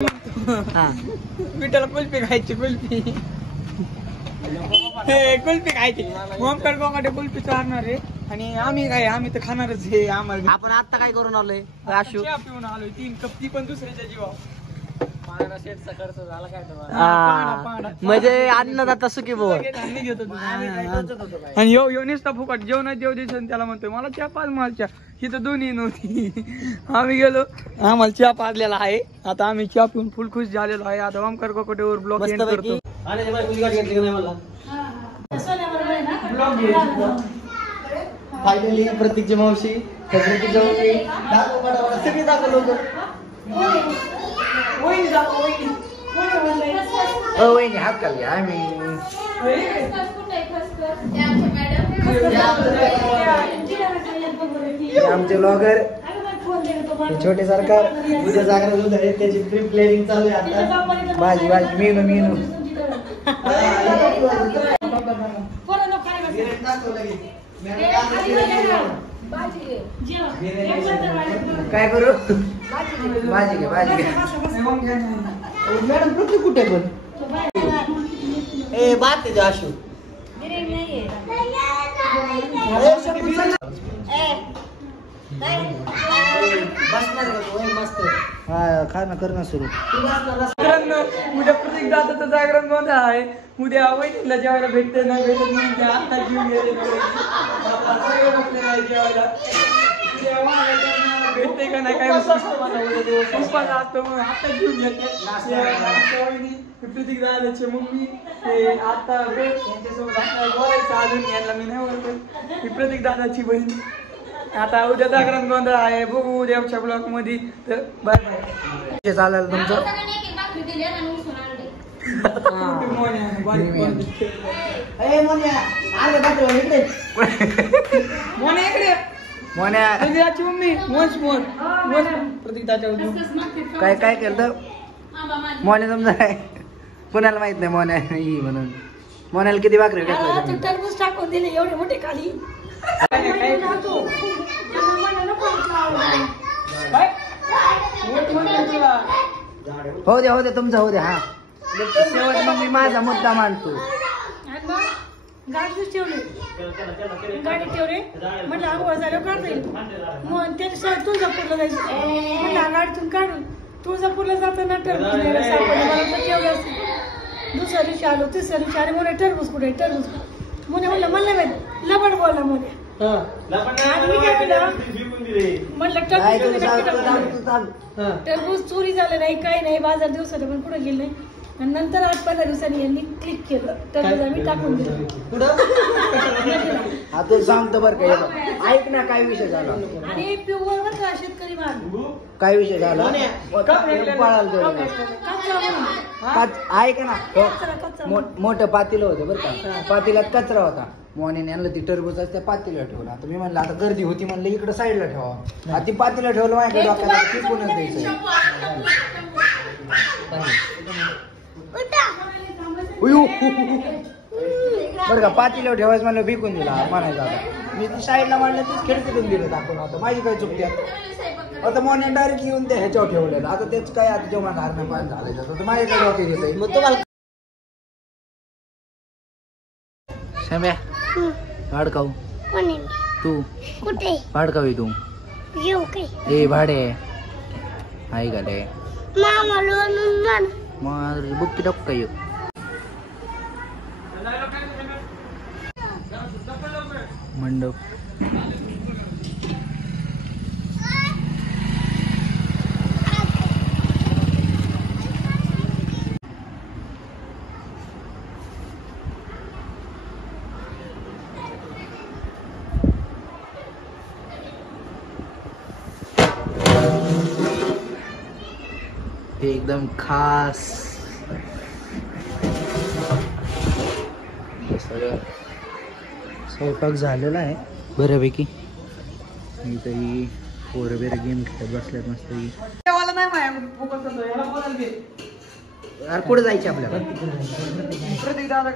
विठाला कुल्फी खायची कुल्फी कुल्फी खायची ओमकार गोगाटे कुल्फी चालणार आहे आणि आम्ही काय आम्ही तर खाणारच हे आम्हाला. आपण आता काय करून आलोय आशू चहा पिऊन आलोय 3 कप ती पण दुसऱ्याच्या जीवा म्हणजे अन्नदाता सुखी बोल आणि यो नुसता फुकट जेवण देव दिवस त्याला म्हणतोय मला चहा पाच मला चहा ही तर दोन्ही नव्हती. आम्ही गेलो आम्हाला चहा पाजलेला आहे आता आम्ही चहा पिऊन फुल खुश झालेलो आहे. आता ओमकार कोकटेवर ब्लॉग एंड करतो. फायनली प्रतीकची मावशी प्रतीकच्या मम्मी सगळी दाखवलं वहिनी हात खाली आम्ही आमचे ब्लॉगर छोटे सरकार उद्या जागरण होत आहे त्याची प्री प्लॅनिंग चालू आहे आता. भाजी भाजी मेनू मेनू काय करू भाजी घे भाजी घे मॅडम प्रत्येक कुठे पण ए बात आहे आशू खा ना कर ना सुरू. उद्या प्रत्येक जाताचं जागरण बंद आहे. उद्या वहिनीला जेवायला भेटते नाही भेटत म्हणून आता घेऊन गेले भेटते का नाही काय उपास असतो मग आता घेऊन येते. प्रतीक दादाचे मम्मी ते आता त्यांच्यासोबत बोलायचं अजून यांना मी नाही ओळखत. प्रतीक दादाची बहीण. आता उद्या जागरण गोंधळ आहे बघू उद्याच्या ब्लॉग मध्ये. तर बाय बाय. चालेल तुमचं मम्मी प्रतीक दादाच्या काय काय केलं मोने तुमचं आहे पुण्याला माहित नाही मोने म्हणून. मोन्याला किती भाकरी टरबूज टाकून दिले एवढे मोठे खाली. हो दे तुमचं हो दे. हा शेवट मग मी माझा मुद्दा मांडतो. गाडी ठेवले गाडी ठेवले म्हटलं आंघोळ झालं काढता येईल मग त्याच्या तुळजापूरला जायचं म्हटलं गाडीतून काढून तुळजापूरला जाताना टरबूज ठेवलं असते. दुसऱ्या दिवशी आलो तिसऱ्या दिवशी अरे मोठे टरबूज कुठे टरबूज मोने म्हणलं मला नाही लबड बोलला मोने. म्हटलं टरबूज चोरी झालं नाही काही नाही बाजार दिवसाला पण पुढे गेले नाही. आणि नंतर 8-15 दिवसांनी यांनी क्लिक केलं टरबूज आम्ही टाकून दिलं. आता सांगतो बरं काय ऐक ना काय विषय झाला आणि प्युअर वर का शेतकरी माल काय विषय झाला ऐक ना मोठं पातेलं होतं बरं का. पातेल्यात कचरा होता. मोने आणलं ती टरबूज त्या पातेला ठेवलं. आता मी म्हणलं आता गर्दी होती म्हणलं इकडे साईडला ठेवा. आता ती पातेला ठेवलं माझ्याकडे डोक्याला फेकूनच द्यायचं. बरं का पातेल्यावर ठेवायचं म्हणलं फेकून दिला म्हणायचं. आता मी ती साईडला म्हणलं तीच खिडकीतून दिलं टाकून. आता माझी काय चुकती आता मोने डायरेक्ट येऊन त्या ह्याच्यावर ठेवलेलं. आता तेच काय आता जेव्हा धारणा पाणी झालं तर माझ्याकडे डोके घेत मग तुम्हाला श्याम्या भाडकाऊ तू कुठे भाडकावी तू येऊ काय ए भाडे आई गाले मामा मग बुक्की टाक काय मंडप एकदम खास सगळं स्वयंपाक झालेला आहे बऱ्यापैकी. इथंही पोरं बेर गेम खेळत बसल्यात मस्त. अरे पुढे जायचे आपल्याला प्रतीक दादा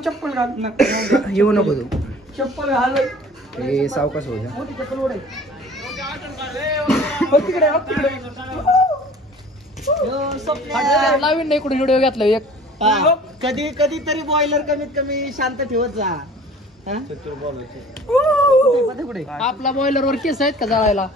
चप्पल घाल येऊ नको तू चप्पल घाल हे सावकाश हो चप्पल नवीन नाही कुठे व्हिडिओ घेतला एक कधी कधी तरी बॉयलर कमीत कमी शांत ठेवत जा. आपला बॉयलर वर केस आहेत का जाळायला